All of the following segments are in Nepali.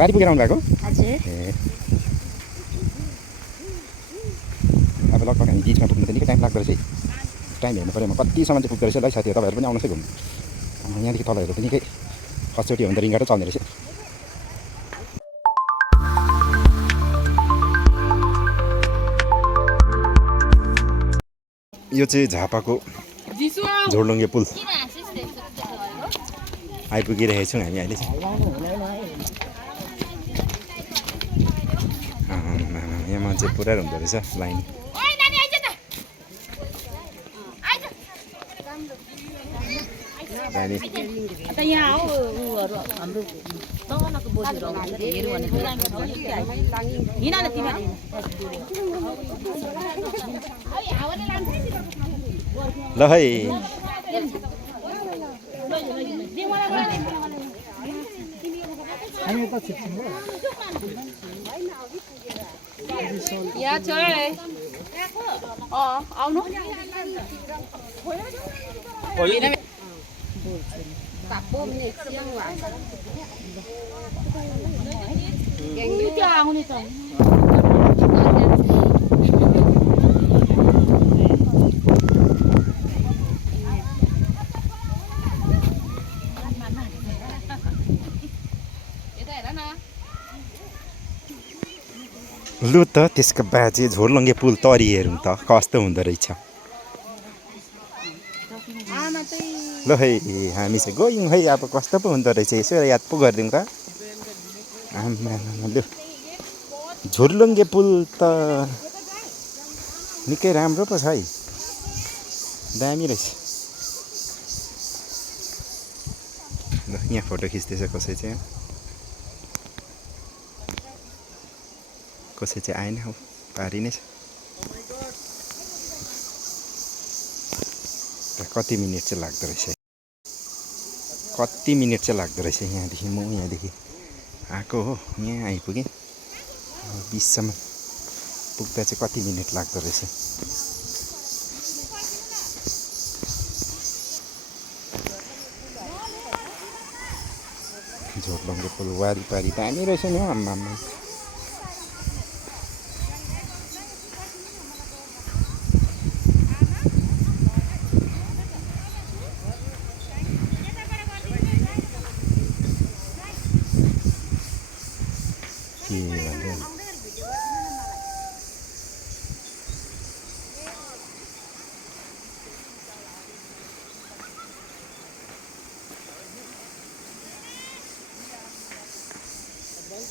पारी पुगेर आउनु भएको? हजुर। ए अब लगभग हामी बिचमा पुग्नु त निकै टाइम लाग्दो रहेछ है। टाइम हेर्नु पऱ्यो, म कतिसम्म चाहिँ पुग्दो रहेछ ल साथीहरू, तपाईँहरू पनि आउनुहोस् है घुम्नु। यहाँदेखि तल हेर्दा त निकै खसचोटि हो भने त रिङ्गाटो चल्ने रहेछ। यो चाहिँ झापाको झोडलुङ्गे पुल आइपुगिरहेको छौँ हामी अहिले चाहिँ। यहाँ मान्छे पुरा हुँदो रहेछ लाइन। ल है या छोरे आउनु आउने त लु त त्यसको बाजे झोडलुङ्गे पुल तरी हेरौँ त कस्तो हुँदो रहेछ। ल है हामी चाहिँ गयौँ है, अब कस्तो पो हुँदो रहेछ यसो याद पो गरिदिउँ त। लु झोडलुङ्गे पुल त निकै राम्रो पो छ है, दामी रहेछ। ल यहाँ फोटो खिच्दैछ कसै चाहिँ, कसै चाहिँ आएन हौ, पारी नै छ। कति मिनट चाहिँ लाग्दो रहेछ, कति मिनट चाहिँ लाग्दो रहेछ यहाँदेखि। म यहाँदेखि आएको हो, यहाँ आइपुगेँ, 20सम्म पुग्दा चाहिँ कति मिनट लाग्दो रहेछ। झोडलुङ्गे पुल वारिपारि दामी रहेछ नि हौ आम्मा।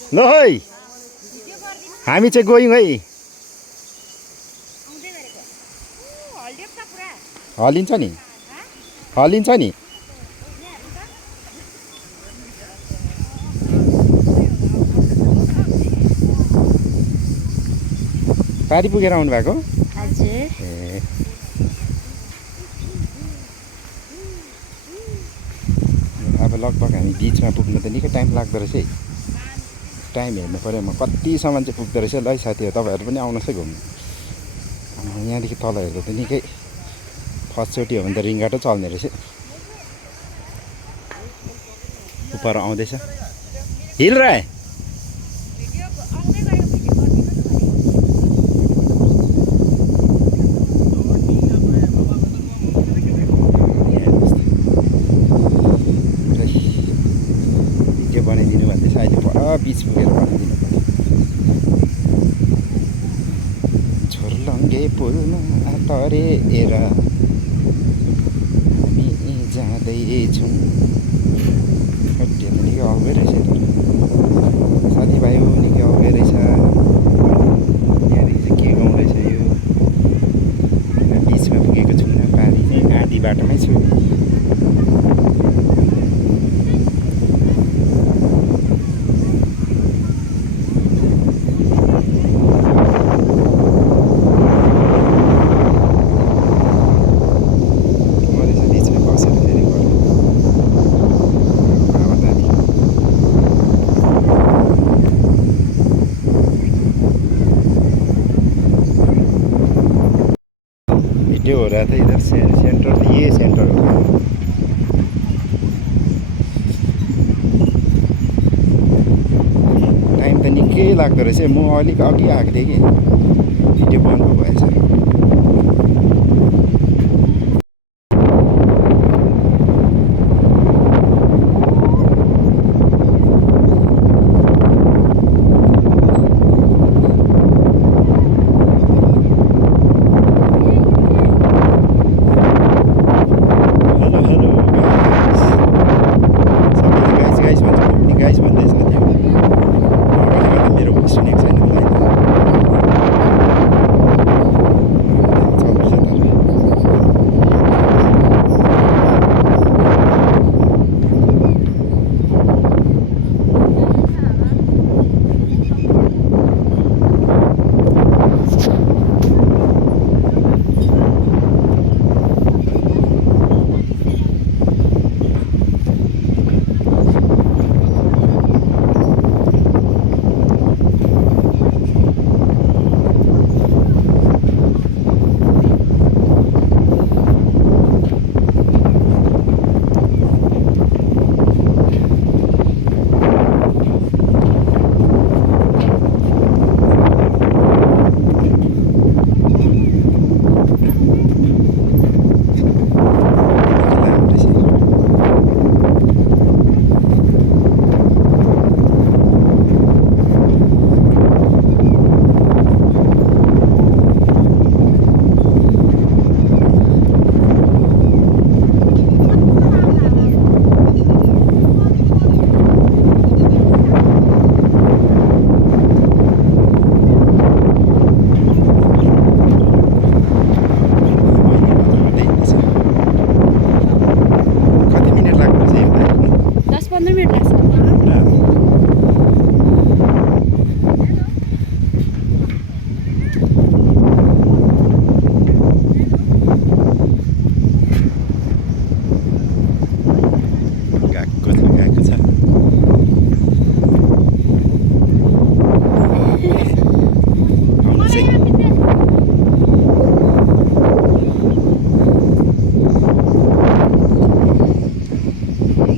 ल है हामी चाहिँ गयौँ है। हलिन्छ नि, हलिन्छ नि। पारी पुगेर आउनु भएको? हजुर। ए अब लगभग हामी बिचमा पुग्नु त निकै टाइम लाग्दो रहेछ है। टाइम हेर्नु पऱ्यो, म कतिसम्म चाहिँ पुग्दो रहेछ ल साथीहरू, तपाईँहरू पनि आउनुहोस् है घुम्नु। यहाँदेखि तल हेर्दा त निकै खसचोटि हो भने त रिङ्गाटो चल्ने रहेछ। उपर आउँदैछ हिल राय। भिडियो बनाइदिनु भन्दैछ अहिले, पर बिच पुगेर बनाइदिनु पर्यो। झोडलुङ्गे पुलमा तरेर हामी जाँदैछौँ। निकै अग्लै रहेछ साथीभाइ, निकै अग्लै रहेछ। यहाँदेखि चाहिँ के गाउँ रहेछ यो, बिचमा पुगेको छुइनँ, पारी चाहिँ आधी बाटोमै छु। वीडियो हो रहा था इधर से, सेंटर ये सेंटर हो गया। लाग्दो रहेछ म अलिक अघि आएको थिएँ कि भिडियो बन्द भएछ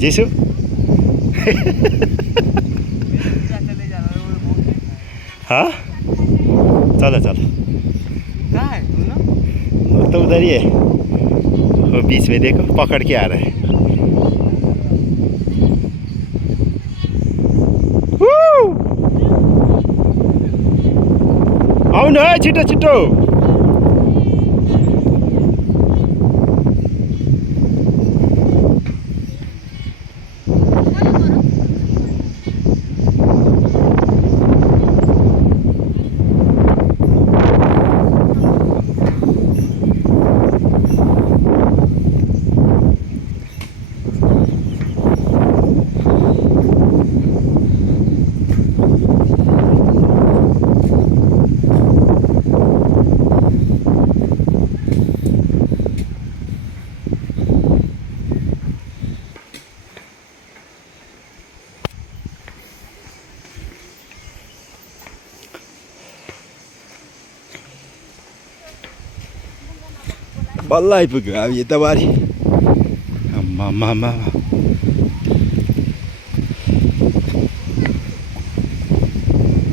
जीशु हाँ चलो चलो तो उधर ही है वो बीच में देखो पकड़ के आ रहा है आउनु है छिटो छिटो बल्ल आइपुग्यो अब यताबारी आम्मामामा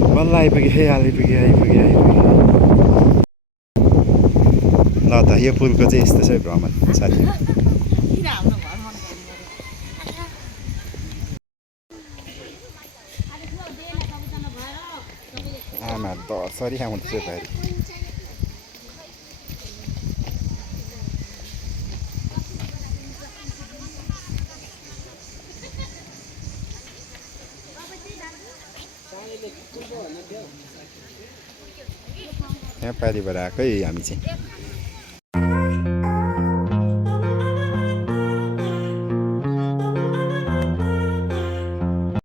बल्ल आइपुग्यो है आइपुग्यो ल त यो पुलको चाहिँ यस्तो छ भ्रमण साथी आमा दसरी आउँदैछ भाइ यहाँ पारिबाट आएकै हामी चाहिँ